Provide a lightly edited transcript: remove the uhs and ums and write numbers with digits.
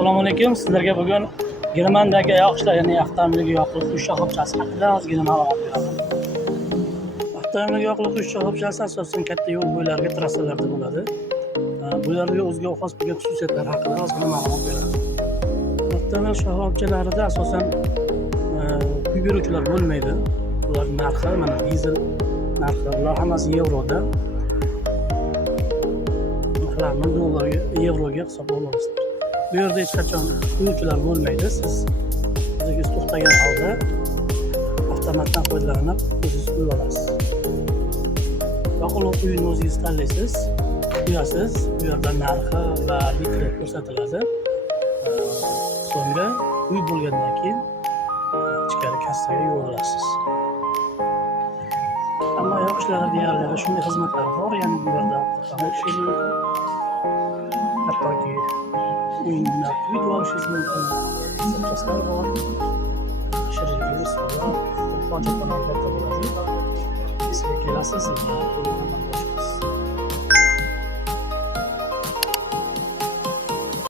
Assalomu alaykum. Sizlarga bugun Germaniyadagi oyoq ishlarini avtomobilga yoqilib quyish shoxobchasi haqida ozgina ma'lumot beraman. Avtomobilga yoqilib quyish shoxobchasi asosan katta yo'l bo'ylariga, trassalarda bo'ladi. Bularga o'ziga xos bo'lgan xususiyatlar haqida ozgina ma'lumot beraman. Avtomobil shoxobchalarida asosan pul beruvchilar bo'lmaydi. Ular narxi, mana dizel narxi, bular hammasi yevroda. Narxlarni dollarga, yevroga hisoblab olasizlar. Bu yerda hech qachon quyuvchilar bo'lmaydi. Siz o'zingiz to'xtagan holda avtomatdan foydalanib o'zingiz quyib olasiz. Yoqilg'i quyishni o'zingiz tanlaysiz, quyasiz. Bu yerda narxi va litri ko'rsatiladi. So'ngra quyib bo'lgandan keyin ichkari kassaga yuborasiz. Ammo oyoq ishlari deyarli shunday xizmatlar bor, ya'ni bu yerda hattoki uyingni quyib olishingiz mumkin. Zapchastlar bor, shirinlik bor, hojatxonalarda bo'ladi. Sizga kelasiz va